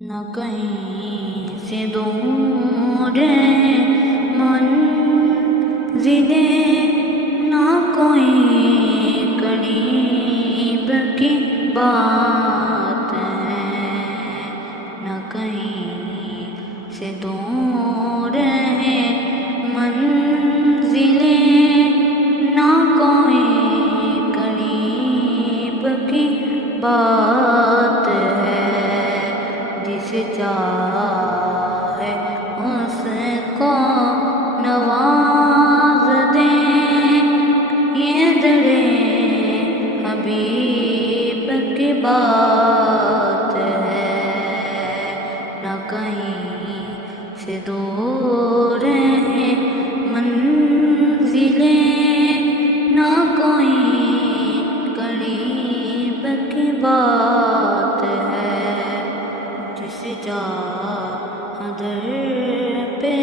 نہ کہیں سے دور منزلیں، نہ کوئی قریب کی بات ہے، نہ کہیں سے دور منزلیں، نہ کوئی قریب کی بات ہے، جس چاہے اس کو نواز دیں، یہ در حبیب کی بات ہے، نہ کہیں سے دور منزلیں، نہ کوئی قریب کی بات ہے، جس چاہ در پہ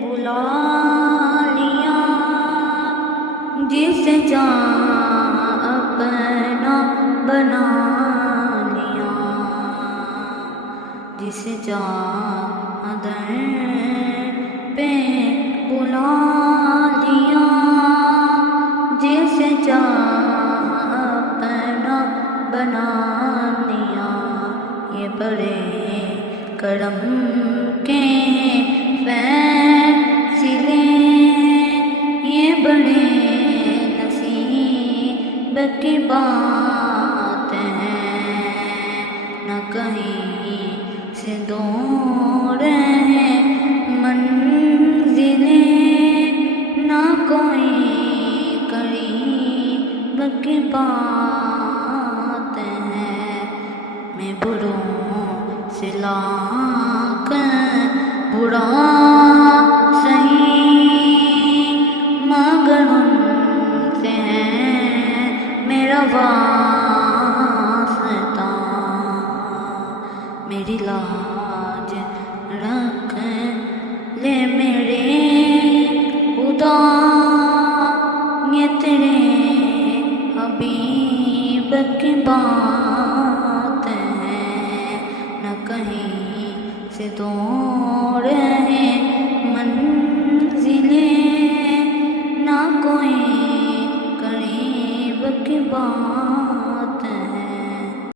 بلا لیا، جس چاہ اپنا بنا لیا، جس چاہ در پہ بلا لیا، جس چاہ اپنا بنا لیا، یہ بڑے کرم کے فیصلے، یہ بڑے نصیب کی بات ہے، نہ کہیں سے دور منزلیں، نہ کوئی قریب کی بات ہے، میں بروں سے لاکھ برا سہی، مگر ان سے ہے میرا واسطہ، میری لاج رکھ لے میرے خدا، یہ تیرے حبیب کی بات ہے، نہ کہیں سے دور منزلیں، نہ کوئی قریب کی بات